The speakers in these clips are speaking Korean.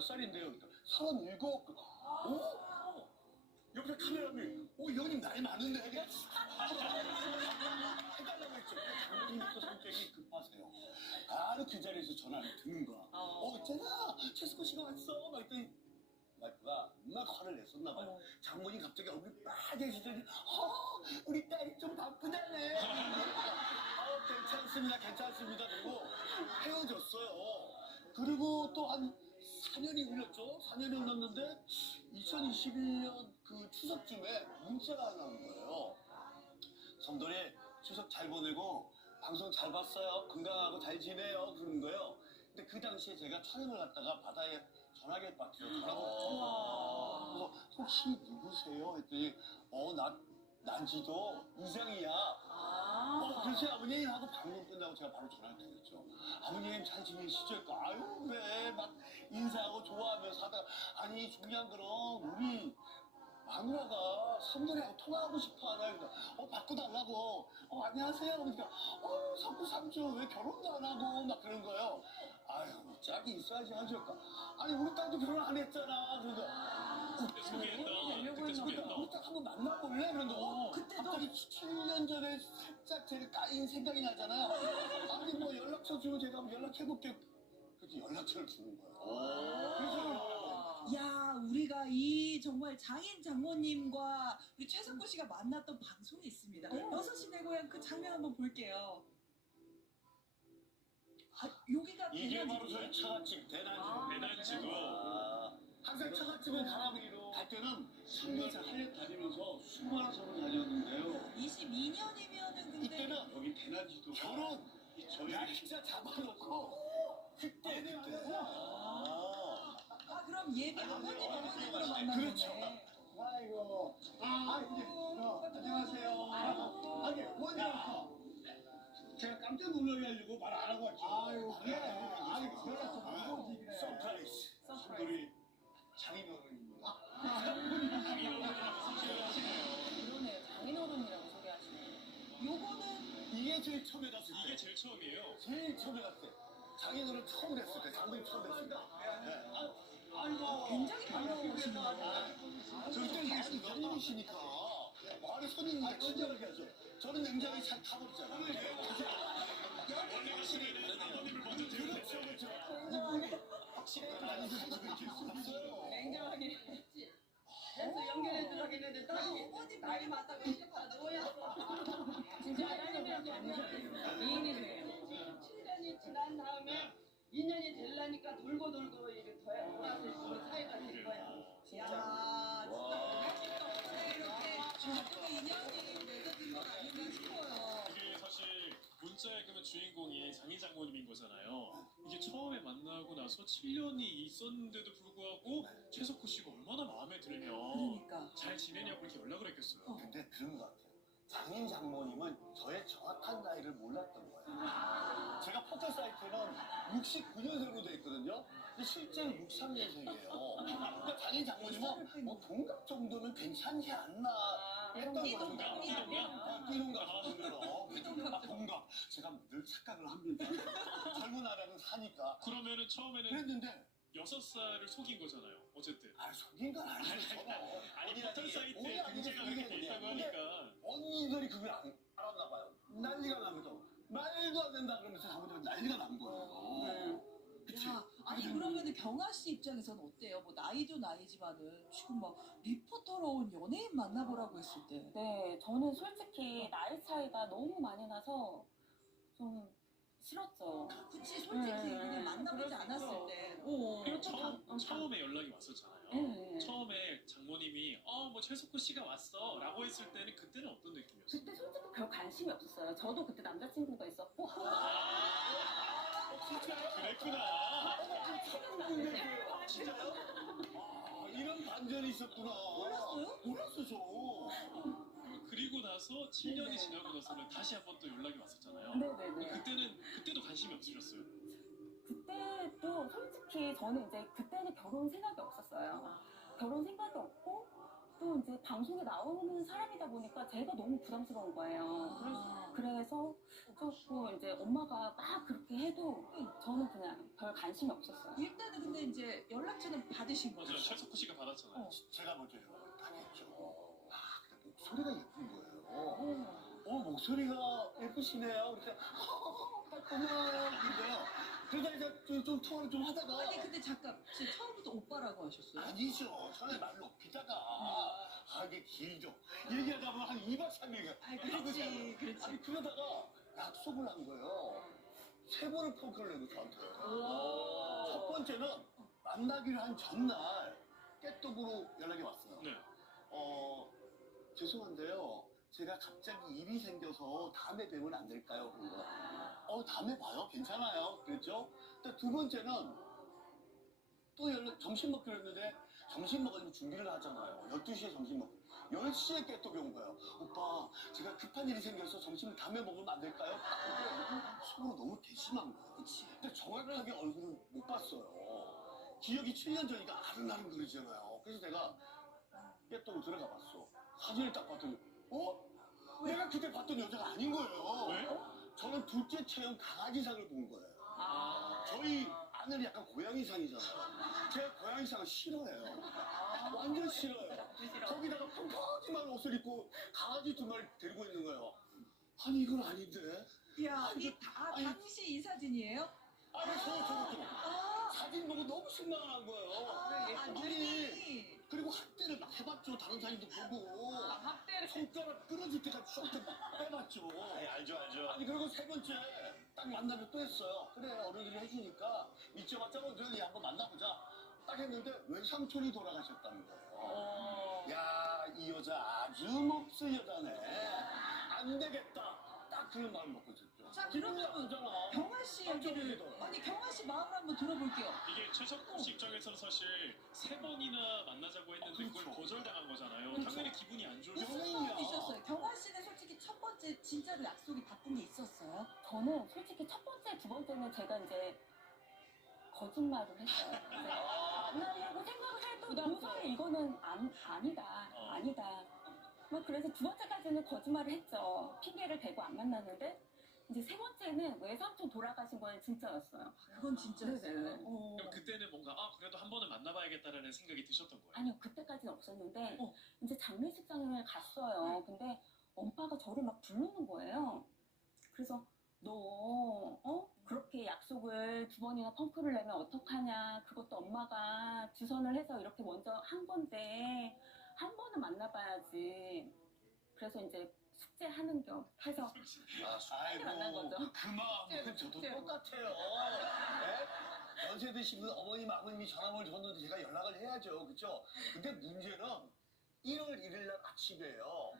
몇 살인데요? 37. 오? 옆에 카메라맨, 이 형님 나이 많은데? 해달라고 했죠. 장모님도 성격이 급하세요. 바로 그 자리에서 전화를 드는 거야. 있잖아. 최수고 씨가 왔어. 막 했더니 와이프가 막 화를 냈었나 봐요. 장모님 갑자기 얼굴이 빨개지더니 우리 딸이 좀 바쁘다네. 괜찮습니다. 괜찮습니다. 그리고 헤어졌어요. 그리고 또 한 4년이 흘렀죠. 4년이 흘렀는데 2021년 그 추석쯤에 문자가 하나 온 거예요. 성돌이 추석 잘 보내고 방송 잘 봤어요. 건강하고 잘 지내요. 그러는 거예요. 근데 그 당시에 제가 촬영을 갔다가 바다에 전화기를 받죠. 전화가 왔죠. 그래서 혹시 누구세요? 했더니 난지도 이장이야. 글쎄 아버님 하고 방송 끝나고 제가 바로 전화를 드렸죠. 아버님 잘 지내시죠? 아유 그래 막 인사하고 좋아하면서 하다가 아니 중요한 거는 우리 마누라가 성돌이하고 통화하고 싶어 하나 그러니까 바꿔달라고 안녕하세요 그러니까 석구 삼촌 왜 결혼도 안 하고 막 그런 거예요. 아유 짝이 있어야지 하죠. 아니 우리 딸도 결혼 안 했잖아. 그러니까 그때 소개했다. 우리 딸 한번 만나볼래? 그런데 그때도 갑자기 7년 전에 살짝 제가 까인 생각이 나잖아요. 아니 뭐 연락처 주면 제가 한번 연락해볼게요. 그래서 연락처를 주는 거예요. 그래서 야, 우리가 이 정말 장인 장모님과 우리 최석구 씨가 만났던 방송이 있습니다. 6시 내 고향 그 장면 한번 볼게요. 여기가 이게 바로 대낮이에요? 저희 처갓집 대난지구. 항상 처갓집은 가라비로 갈 때는 3년째 한려 다니면서 수많은 섬을 다녔는데요. 22년이면은 근데 이때는 여기 대난지도 결혼 저희 날짜 잡아놓고 그때 그럼 예비 아버님 어머님으로 만난 그렇죠. 거네. 아이고 안녕하세요. 아니 원장부터 제가 깜짝 놀라게 하려고 말 안 하고 왔죠. 아유 그래. 아니 그래. 서프라이즈. 성돌이 장인어른입니다. 그러네요. 장인어른이라고 소개하시네요. 요거는 이게 제일 처음에 갔을 때. 이게 제일 처음이에요. 제일 처음에 갔을 때. 장인어른 처음 됐을 때. 장모님 처음 됐을 때. 네. 아이고. 굉장히 반가우신 거 저 그때 이게 손님이시니까 말에 손님인데 친절하게 하죠. 저는 냉장고에 잘 타버리잖아요. 원래 같으면 아버님을 먼저 드릴 텐데. 그렇죠. 이분이 확실히 많이 드시고 이렇게 있어요. 냉정하게 했지. 그래서 연결해주려고 했는데 딸이 나이 맞다고 시집하라 누워였어. 진짜 따님이랑 미인이세요. 7년이 지난 다음에 2년이 되려니까 돌고 이렇게 돌아서 사이가 된 거야. 야, 진짜 이렇게 가끔의 인연이 맺어진 건 아닌가 싶어요. 이게 사실 문자의 그러면 주인공이 장인 장모님인 거잖아요. 이게 처음에 만나고 나서 7년이 있었는데도 불구하고 최석구 씨가 얼마나 마음에 들면 그러니까. 잘 지내냐고 이렇게 연락을 했겠어요. 근데 그런 것 같아요. 장인 장모님은 저의 정확한 나이를 몰랐던 거예요. 제가 포털 사이트는 69년생으로 돼 있거든요. 근데 실제로 63년생이에요. 그러니까 장인 장모님은 동갑 정도면 괜찮지 않나 했던 거죠. 띠동갑. 띠동갑. 동갑. 제가 늘 착각을 합니다. 젊은 나라는 사니까. 그러면은 처음에는 그랬는데 6살을 속인 거잖아요. 어쨌든. 속인 건 아니죠. 아니 포털 사이트에 등재가 그렇게 돼 있다고 하니까. 언니들이 그걸 알았나 봐요. 난리가 나면서 말도 안 된다 그러면서 장모님은 난리가 난 거예요. 그치? 야, 아니 그러면은 경아 씨 입장에서는 어때요? 뭐 나이도 나이지만은 지금 막 리포터로 온 연예인 만나보라고 했을 때. 네, 저는 솔직히 나이 차이가 너무 많이 나서 좀 싫었죠. 그치, 솔직히 그냥 만나보지 그럴 수 않았을 있죠. 때. 그리고 처음에 연락이 왔었잖아요. 네. 처음에 장모님이 뭐 최석구 씨가 왔어 라고 했을 때는 그때는 어떤 느낌이었어요? 그때 솔직히 별 관심이 없었어요. 저도 그때 남자친구가 있었고. 그랬구나. 진짜요? 이런 반전이 있었구나. 몰랐어요? 몰랐어, 저. 그리고 나서 7년이 지나고 나서는 다시 한 번 또 연락이 왔었잖아요. 네네네. 그때도 관심이 없으셨어요? 그때도 솔직히 저는 이제 그때는 결혼 생각이 없었어요. 결혼 생각이 없고 또 이제 방송에 나오는 사람이다 보니까 제가 너무 부담스러운 거예요. 그래서 조금 이제 엄마가 막 그렇게 해도 저는 그냥 별 관심이 없었어요. 일단은 근데 이제 연락처는 받으신 거죠? 맞아요. 최석호 씨가 받았잖아요. 제가 먼저 연락을 딱 했죠. 아, 근데 목소리가 예쁜 거예요. 목소리가 예쁘시네요. 그래서 고마워요. 그러다 이제 좀 통화를 좀 하다가 아니 근데 잠깐 지금 처음부터 오빠라고 하셨어요? 아니죠. 전에 말 높이다가 이게 길죠. 얘기하다 보면 한 2박 3일 그렇지. 아니 그러다가 약속을 한 거예요. 3번을 펑크를 내고 저한테. 첫 번째는 만나기로 한 전날 깨톡으로 연락이 왔어요. 네. 죄송한데요. 제가 갑자기 일이 생겨서 다음에 뵈면 안 될까요? 그런 거. 다음에 봐요. 괜찮아요. 그랬죠? 근데 두 번째는 또 점심 먹기로 했는데 점심 먹으려면 준비를 하잖아요. 12시에 점심 먹고 10시에 깨톡이 온 거예요. 오빠 제가 급한 일이 생겨서 점심 다음에 먹으면 안 될까요? 속으로 너무 괘씸한 거예요. 그치. 근데 정확하게 얼굴을 못 봤어요. 기억이 7년 전이니까 아른아른거리잖아요. 그래서 내가 깨톡을 들어가 봤어. 사진을 딱 봤더니 내가 그때 봤던 여자가 아닌 거예요. 왜? 저는 둘째 체형 강아지상을 본 거예요. 저희 아들이 약간 고양이상이잖아요. 제가 고양이상을 싫어해요. 완전 싫어요. 거기다가 펑펑지만 옷을 입고 강아지 2마리 데리고 있는 거예요. 아니 이건 아닌데. 야, 당시 이 사진이에요? 저것도 아, 사진 보고 너무 실망한 거예요. 눈이. 그리고 학대를 막 해봤죠. 다른 사진도 보고. 학대를 손가락 끊어질 때까지 쏙 빼봤죠. 알죠. 아니 그리고 세 번째 딱 만나면 또 했어요. 그래 어른들이 해주니까 믿져봤자 너희 한번 만나보자. 딱 했는데 외삼촌이 돌아가셨다는 거예요. 야, 이 여자 아주 몹쓸 여자네. 안 되겠다. 딱 그런 마음 먹고 있었죠. 자, 기분이 그러면 나쁘잖아. 경아 씨 얘기를 경아 씨 마음을 한번 들어볼게요. 이게 최석호 씨 입장에서는 사실 3번이나 만나자고 했는데 그걸 그렇죠. 거절당한 거잖아요. 그렇죠. 당연히 기분이 안 좋을 수 무슨 있어요. 마음이 있었어요? 경아 씨는 솔직히 첫 번째 진짜로 약속이 바쁜 게 있었어요? 저는 솔직히 첫 번째, 두 번째는 제가 이제 거짓말을 했어요. 만나려고 생각을 해도 도저히 이거는 아니다. 뭐 그래서 두 번째까지는 거짓말을 했죠. 핑계를 대고 안 만났는데 이제 세 번째는 외삼촌 돌아가신 거는 진짜였어요. 그건 진짜였어요. 네네네. 그럼 그때는 뭔가 그래도 한 번은 만나봐야겠다라는 생각이 드셨던 거예요. 아니요, 그때까지는 없었는데 어. 이제 장례식장을 갔어요. 근데 엄마가 저를 막 부르는 거예요. 그래서 너 그렇게 약속을 2번이나 펑크를 내면 어떡하냐. 그것도 엄마가 주선을 해서 이렇게 먼저 한 건데 한 번은 만나봐야지. 그래서 이제 숙제하는 겸 해서 만난 거죠. 그 마음은 저도 똑같아요. 네? 연세 드신 분 어머님, 아버님이 전화번호를 줬는데 제가 연락을 해야죠. 그렇죠? 근데 문제는 1월 1일 날 아침이에요.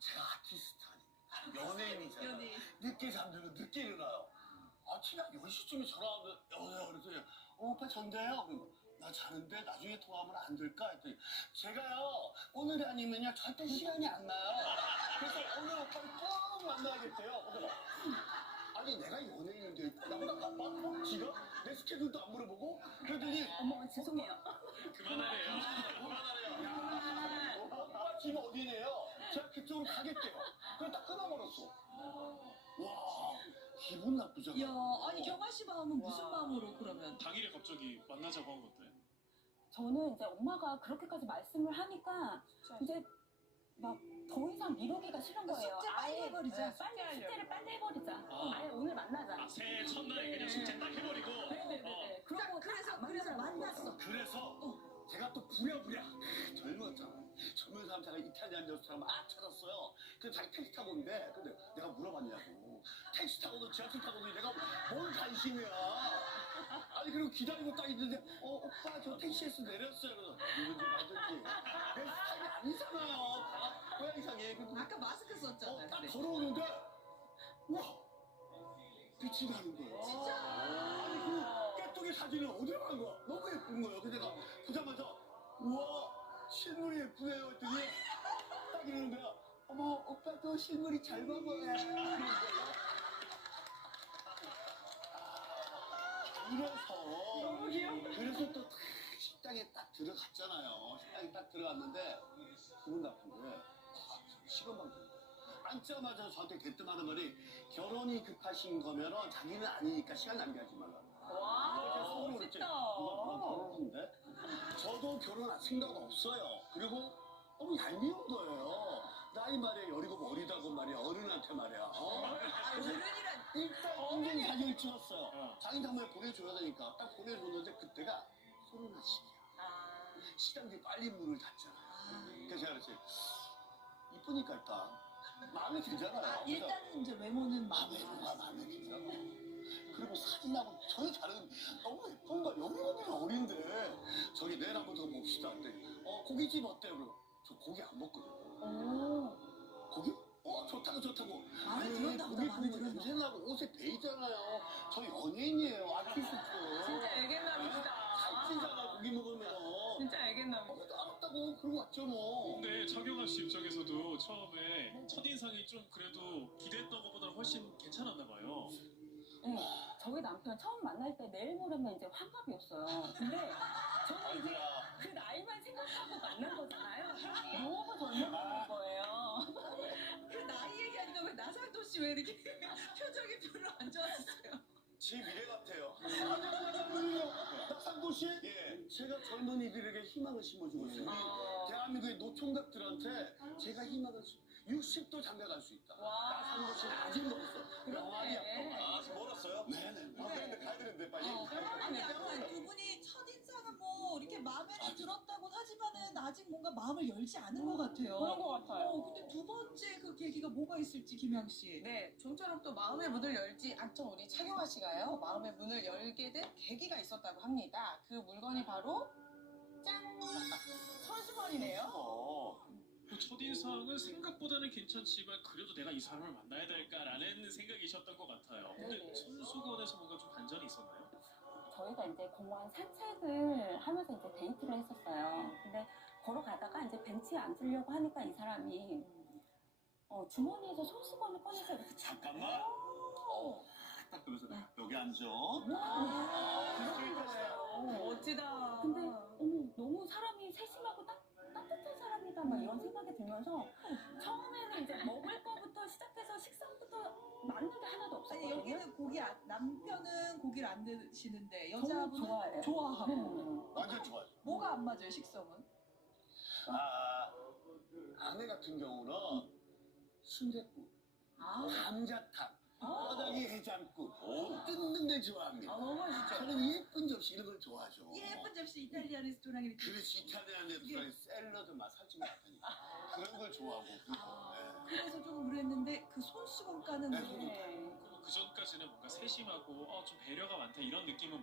제가 아티스트 아닙니까? 연예인이잖아요. 늦게 잠들고 늦게 일어나요. 아침에 한 10시쯤에 전화 오면 여보세요. 그랬더니 오빠 전데요. 나 자는데 나중에 통화하면 안 될까? 했더니 제가요 오늘이 아니면요 절대 시간이 안 나요. 그래서 오늘 오빠를 꼭 만나야겠대요. 그래서 아니 내가 연예인인데 나보다 바빠? 지가? 내 스케줄도 안 물어보고? 그랬더니 어머 죄송해요. 그만하래요. 오빠 집 어디네요? 제가 그쪽으로 가겠대요. 그래 딱 끊어버렸어. 와 기분 나쁘잖아. 야, 아니 경아 씨 마음은 무슨 마음으로 그러면? 당일에 갑자기 만나자고 한 건데. 저는 이제 엄마가 그렇게까지 말씀을 하니까 이제 막 더 이상 미루기가 싫은 거예요. 숙제 빨리 해버리자. 숙제를 빨리 해버리자. 아. 아예 오늘 만나자. 새해 첫날에 그냥 숙제 딱 해버리고. 네네네. 그러고 그래서 만났어. 그래서 제가 또 부랴부랴 젊었잖아. 젊은 사람 제가 이탈리안 레스토랑 막 찾았어요. 그래서 자기 택시 타고 오는데 근데 내가 물어봤냐고. 택시 타고도 지하철 타고도 내가 뭔 관심이야. 아니 그리고 기다리고 딱 있는데 오빠 저 택시에서 내렸어요. 그래서 누군지 말든지 내 스타일이 아니잖아요. 고양이상에. 아까 마스크 썼잖아요. 딱 그래. 걸어오는데 와 빛이 나는 거예요. 진짜? 아니 그 깨똑이 사진이 어디로 간 거야? 너무 예쁜 거예요. 그래서 내가 보자마자 우와 실물이 예쁘네요 했더니 딱 이러는 거야. 어머 오빠도 실물이 잘 먹어요. 이러는 거예요. 그래서 또 식당에 딱 들어갔잖아요. 식당에 딱 들어갔는데 그분 같은데 시간만 좀 앉자마자 저한테 대뜸하는 말이 결혼이 급하신 거면은 자기는 아니니까 시간 낭비하지 말라. 와, 속으로 멋있다. 결혼하는데 저도 결혼할 생각 없어요. 그리고 너무 얄미운 거예요. 나이 말이야 어리고 어리다고 말이야 어른한테 말이야. 그래서 일단 인증 사진을 찍었어요. 장인 장모에 보내줘야 되니까 딱 보내줬는데 그때가 코로나 시기야. 시장들이 빨리 문을 닫잖아. 그래서 제가 그랬지 이쁘니까 일단 마음에 들잖아요. 일단은 이제 외모는 마음에 마음에 들어 마음에 들더라고. 그리고 사진하고 전혀 다른 너무 예쁜 거야. 여기가 어린데 저기 내일 한번 더 봅시다. 근데 고깃집 어때요? 그럼 저 고기 안 먹거든. 고기? 좋다고 좋다고. 마음에 들었나 보다, 고기 마음에 구우면 들었나 냄새 나고 옷에 배이잖아요. 저 연예인이에요. 아티스트. 진짜 애견남이시다. 살찌잖아 고기 먹으면. 진짜 애견남이시다. 알았다고 그러고 왔죠 뭐. 근데 차경아 씨 입장에서도 처음에 첫인상이 좀 그래도 기대했던 것보다 훨씬 괜찮았나 봐요. 네, 저희 남편 처음 만날 때 내일 모레면 이제 환갑이었어요. 근데 저는 이제 그 나이만 생각하고 만난 거잖아요. 너무 젊어 보이는 거예요. 그 나이 얘기하니까 왜 나상도 씨 왜 이렇게 표정이 별로 안 좋았어요? 제 미래 같아요. 낙상도 씨? 예. 제가 젊은 이들에게 희망을 심어주고 있어요. 우리 대한민국의 노총각들한테 제가 희망을 60도 장가갈 수 있다. 와. 낙상도 씨는 아직 멀었어. 그렇네. 아직 멀었어요? 네네. 그런데 가야 되는데 빨리. 아니 아무튼 두 분이 첫인상은 뭐 이렇게 마음에는 들었다고 하지만은 아직 뭔가 마음을 열지 않은 것 같아요. 그런 것 같아요. 근데 두 번째 그 계기가 뭐가 있을지 김양 씨. 네, 좀처럼 또 마음의 문을 열지 않던 우리 차경아 씨가요. 마음의 문을 열게 된 계기가 있었다고 합니다. 그 물건이 바로 짠! 손수건이네요. 그 첫인상은 생각보다는 괜찮지만 그래도 내가 이 사람을 만나야 될까라는 생각이셨던 것 같아요. 근데 네네. 손수건에서 뭔가 좀 반전이 있었나요? 저희가 이제 공원 산책을 하면서 이제 데이트를 했었어요. 근데 걸어가다가 이제 벤치에 앉으려고 하니까 이 사람이 주머니에서 손수건을 꺼내서 이렇게 잠깐만. 딱 그러면서 여기 앉아. 멋지다. 근데 너무 사람이 세심하고 따뜻한 사람이다 막 이런 생각이 들면서 처음에는 이제 먹을 거부터 시작해서 식사부터 맞는 게 하나도 아니 없었거든요. 여기는 남편은 고기를 안 드시는데 저는 여자분은 좋아해요. 좋아하고 완전 좋아요. 뭐가 안 맞아요 식성은? 아내 같은 경우는 순댓국, 감자탕, 뼈다귀 해장국, 뜯는 걸 좋아합니다. 너무 맛있죠? 저는 예쁜 접시 이런 걸 좋아하죠. 예쁜 접시 이탈리아 레스토랑에 이렇게 그릇이 이탈리안 레스토랑에 샐러드 맛 살짝 나타니까 그런 걸 좋아하고. 그래서 좀 그랬는데 그 손수건 까는 네, 게 그리고 그 전까지는 뭔가 세심하고 좀 배려가 많다 이런 느낌은